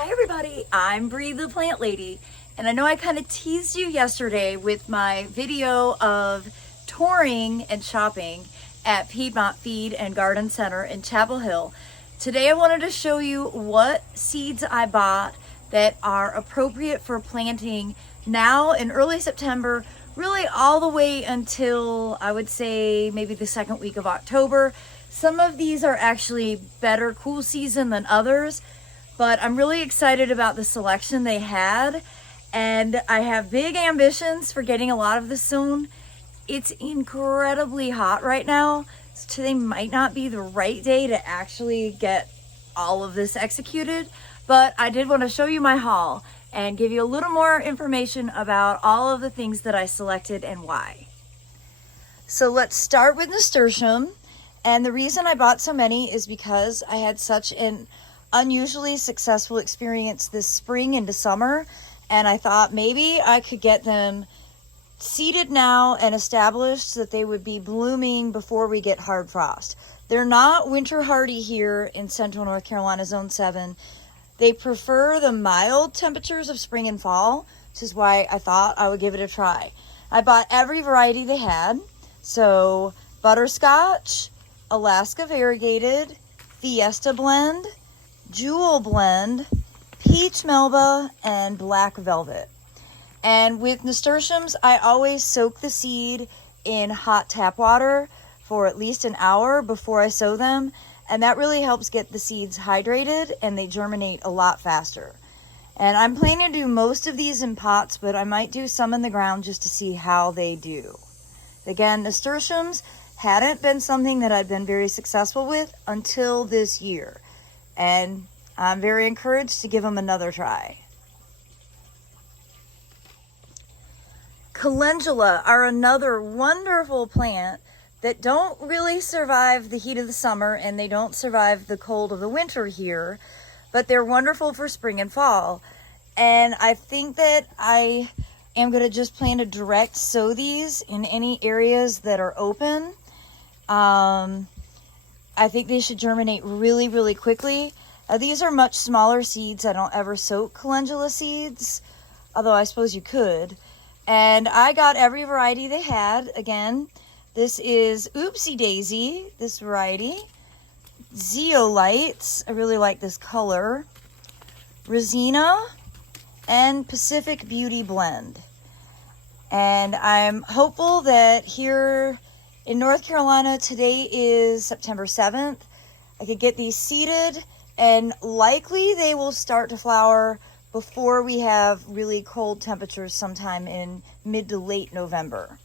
Hi everybody, I'm Bree the Plant Lady, and I know I kind of teased you yesterday with my video of touring and shopping at Piedmont Feed and Garden Center in Chapel Hill. Today I wanted to show you what seeds I bought that are appropriate for planting now in early September, really all the way until I would say maybe the second week of October. Some of these are actually better cool season than others, but I'm really excited about the selection they had, and I have big ambitions for getting a lot of this soon. It's incredibly hot right now, so today might not be the right day to actually get all of this executed, but I did want to show you my haul and give you a little more information about all of the things that I selected and why. So let's start with nasturtium, and the reason I bought so many is because I had such an unusually successful experience this spring into summer, and I thought maybe I could get them seeded now and established so that they would be blooming before we get hard frost. They're not winter hardy here in central North Carolina, zone 7. They prefer the mild temperatures of spring and fall, which is why I thought I would give it a try. I bought every variety they had, so butterscotch, Alaska variegated, Fiesta blend, Jewel blend, peach melba, and black velvet. And with nasturtiums, I always soak the seed in hot tap water for at least an hour before I sow them, and that really helps get the seeds hydrated and they germinate a lot faster. And I'm planning to do most of these in pots, but I might do some in the ground just to see how they do. Again, nasturtiums hadn't been something that I'd been very successful with until this year, and I'm very encouraged to give them another try. Calendula are another wonderful plant that don't really survive the heat of the summer and they don't survive the cold of the winter here, but they're wonderful for spring and fall. And I think that I am going to just plan to direct sow these in any areas that are open. I think they should germinate really, really quickly. These are much smaller seeds. I don't ever soak calendula seeds, although I suppose you could. And I got every variety they had. Again, this is Oopsie Daisy, this variety. Zeolites, I really like this color. Resina, and Pacific Beauty blend. And I'm hopeful that here in North Carolina, today is September 7th, I could get these seeded, and likely they will start to flower before we have really cold temperatures sometime in mid to late November.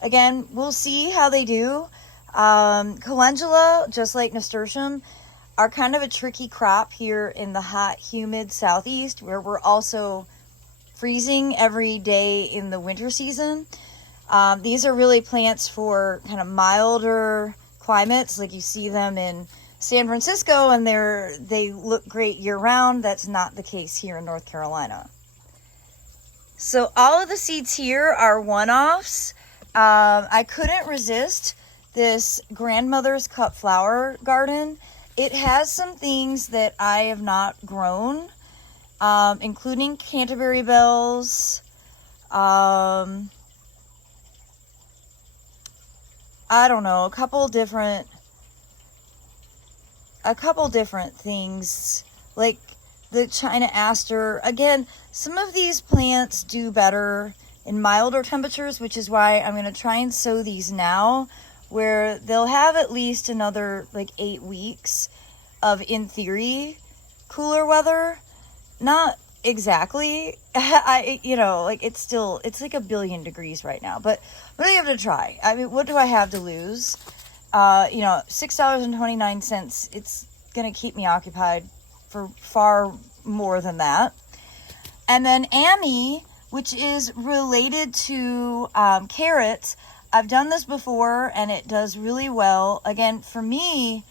Again, we'll see how they do. Calendula, just like nasturtium, are kind of a tricky crop here in the hot, humid southeast, where we're also freezing every day in the winter season. These are really plants for kind of milder climates, like you see them in San Francisco, and they look great year-round. That's not the case here in North Carolina. So all of the seeds here are one-offs. I couldn't resist this grandmother's cut flower garden. It has some things that I have not grown, including Canterbury bells, I don't know, a couple different things, like the China aster. Again, some of these plants do better in milder temperatures, which is why I'm going to try and sow these now, where they'll have at least another like 8 weeks of, in theory, cooler weather. Not exactly. It's like a billion degrees right now, but I'm really going to try. I mean, what do I have to lose? $6.29. It's going to keep me occupied for far more than that. And then Amy, which is related to carrots. I've done this before and it does really well. Again, for me,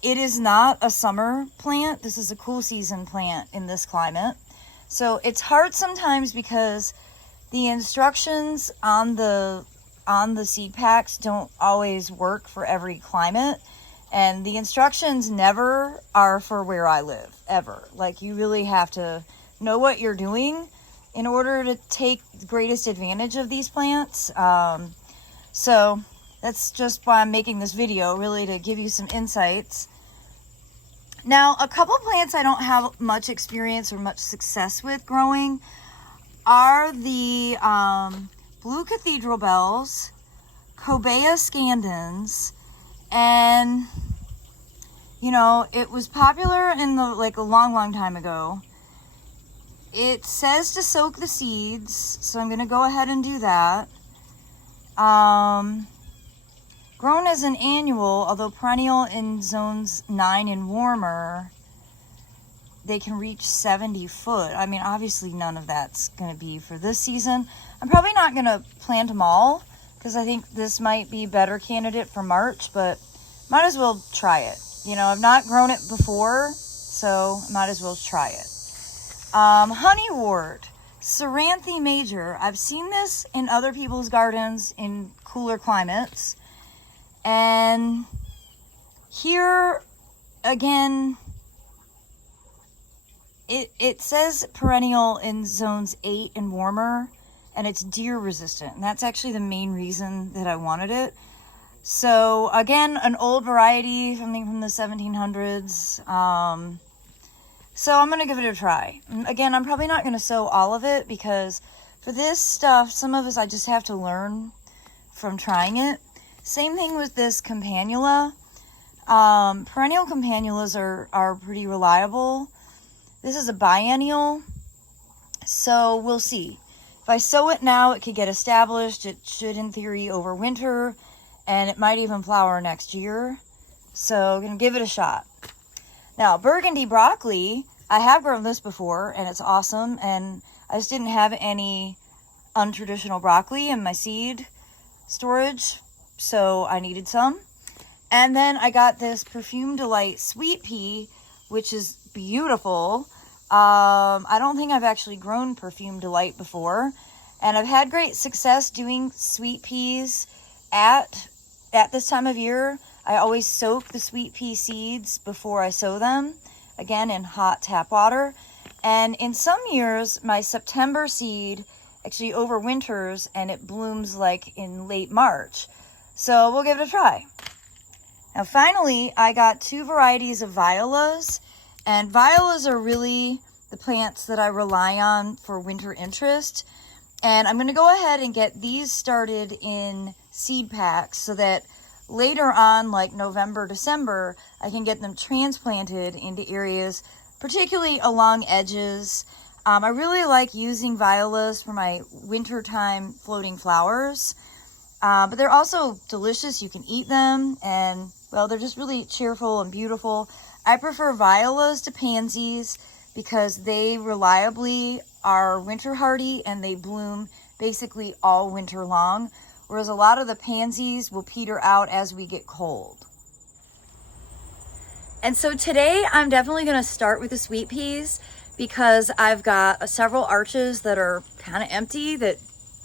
it is not a summer plant. This is a cool season plant in this climate. So it's hard sometimes because the instructions on the seed packs don't always work for every climate. And the instructions never are for where I live, ever. Like, you really have to know what you're doing in order to take the greatest advantage of these plants. So that's just why I'm making this video, really to give you some insights. Now, a couple plants I don't have much experience or much success with growing are the blue cathedral bells, Cobea scandens, and you know, it was popular in the a long time ago. It says to soak the seeds, so I'm gonna go ahead and do that. Grown as an annual, although perennial in zones 9 and warmer, they can reach 70 foot. I mean, obviously none of that's going to be for this season. I'm probably not going to plant them all because I think this might be a better candidate for March, but might as well try it. You know, I've not grown it before, so might as well try it. Honeywort, Ceranthe major. I've seen this in other people's gardens in cooler climates. And here, again, it says perennial in zones 8 and warmer, and it's deer resistant. And that's actually the main reason that I wanted it. So, again, an old variety, something from the 1700s. So I'm going to give it a try. Again, I'm probably not going to sow all of it because for this stuff, some of us I just have to learn from trying it. Same thing with this campanula. Perennial campanulas are pretty reliable. This is a biennial, so we'll see. If I sow it now, it could get established. It should, in theory, overwinter, and it might even flower next year. So I'm going to give it a shot. Now, burgundy broccoli, I have grown this before, and it's awesome, and I just didn't have any untraditional broccoli in my seed storage, so I needed some. And then I got this Perfume Delight sweet pea, which is beautiful. I don't think I've actually grown Perfume Delight before, and I've had great success doing sweet peas at this time of year. I always soak the sweet pea seeds before I sow them, again in hot tap water. And in some years, my September seed actually overwinters and it blooms like in late March. So we'll give it a try. Now finally, I got 2 varieties of violas, and violas are really the plants that I rely on for winter interest. And I'm going to go ahead and get these started in seed packs so that later on, like November, December, I can get them transplanted into areas, particularly along edges. I really like using violas for my wintertime floating flowers. But they're also delicious. You can eat them, and well, they're just really cheerful and beautiful. I prefer violas to pansies because they reliably are winter hardy and they bloom basically all winter long, whereas a lot of the pansies will peter out as we get cold. And so today I'm definitely going to start with the sweet peas because I've got several arches that are kind of empty that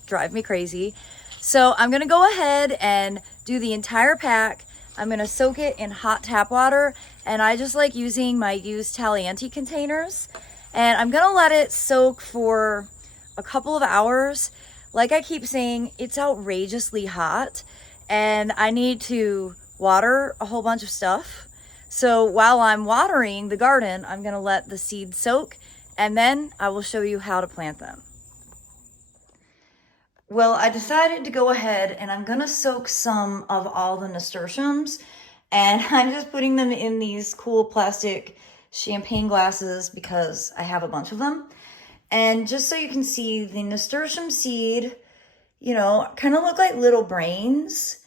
drive me crazy. So I'm gonna go ahead and do the entire pack. I'm gonna soak it in hot tap water, and I just like using my used Talianti containers. And I'm gonna let it soak for a couple of hours. Like I keep saying, it's outrageously hot, and I need to water a whole bunch of stuff. So while I'm watering the garden, I'm gonna let the seeds soak, and then I will show you how to plant them. Well, I decided to go ahead and I'm gonna soak some of all the nasturtiums, and I'm just putting them in these cool plastic champagne glasses because I have a bunch of them. And just so you can see, the nasturtium seed, you know, kind of look like little brains.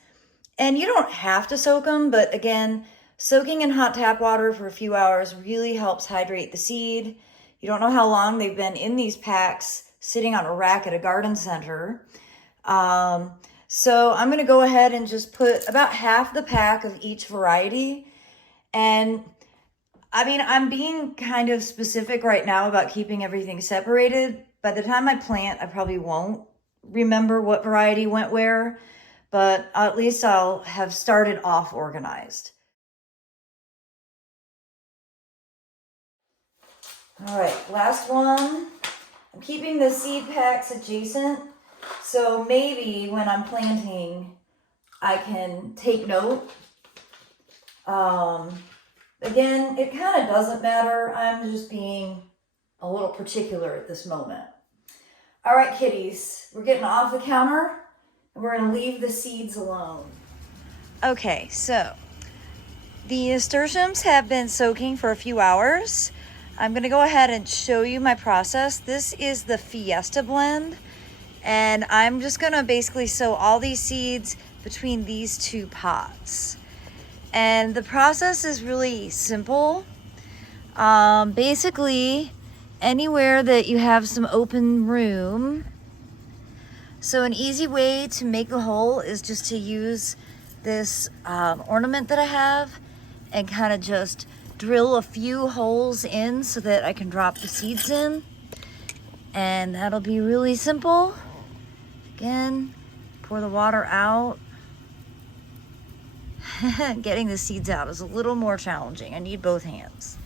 And you don't have to soak them, but again, soaking in hot tap water for a few hours really helps hydrate the seed. You don't know how long they've been in these packs sitting on a rack at a garden center. So I'm going to go ahead and just put about half the pack of each variety. And I mean, I'm being kind of specific right now about keeping everything separated. By the time I plant, I probably won't remember what variety went where, but at least I'll have started off organized. All right, last one. I'm keeping the seed packs adjacent, so maybe when I'm planting, I can take note. Again, it kind of doesn't matter. I'm just being a little particular at this moment. All right, kitties, we're getting off the counter and we're gonna leave the seeds alone. Okay, so the nasturtiums have been soaking for a few hours. I'm gonna go ahead and show you my process. This is the Fiesta blend, and I'm just gonna basically sow all these seeds between these two pots. And the process is really simple. Basically, anywhere that you have some open room. So an easy way to make the hole is just to use this ornament that I have and kind of just drill a few holes in so that I can drop the seeds in. And that'll be really simple. Again, pour the water out. Getting the seeds out is a little more challenging. I need both hands.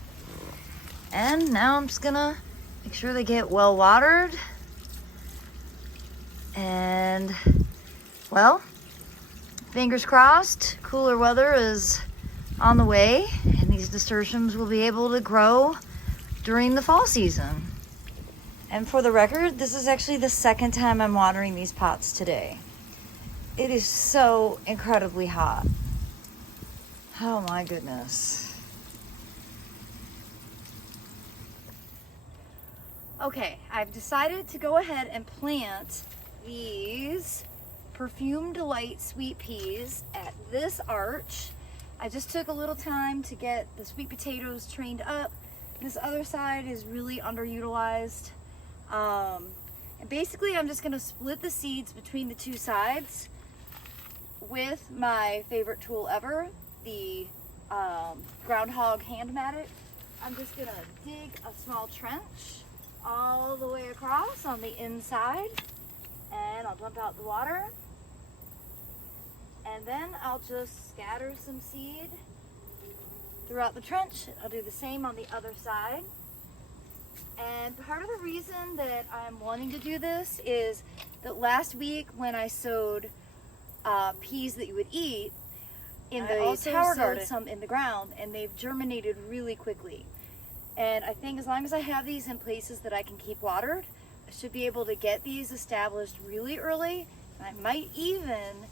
And now I'm just gonna make sure they get well watered. And, well, fingers crossed, cooler weather is on the way, and these nasturtiums will be able to grow during the fall season. And for the record, this is actually the second time I'm watering these pots today. It is so incredibly hot. Oh my goodness. Okay, I've decided to go ahead and plant these Perfume Delight sweet peas at this arch. I just took a little time to get the sweet potatoes trained up. This other side is really underutilized. And basically I'm just gonna split the seeds between the two sides with my favorite tool ever, the groundhog hand mattock. I'm just gonna dig a small trench all the way across on the inside, and I'll dump out the water, and then I'll just scatter some seed throughout the trench. I'll do the same on the other side. And part of the reason that I'm wanting to do this is that last week when I sowed peas that you would eat in the tower garden, some in the ground, and they've germinated really quickly. And I think as long as I have these in places that I can keep watered, I should be able to get these established really early. And I might even,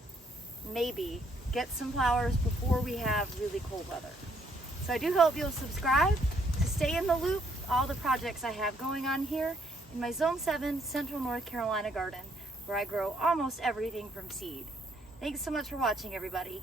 maybe, get some flowers before we have really cold weather. So I do hope you'll subscribe to stay in the loop with all the projects I have going on here in my Zone 7 Central North Carolina garden, where I grow almost everything from seed. Thanks so much for watching, everybody.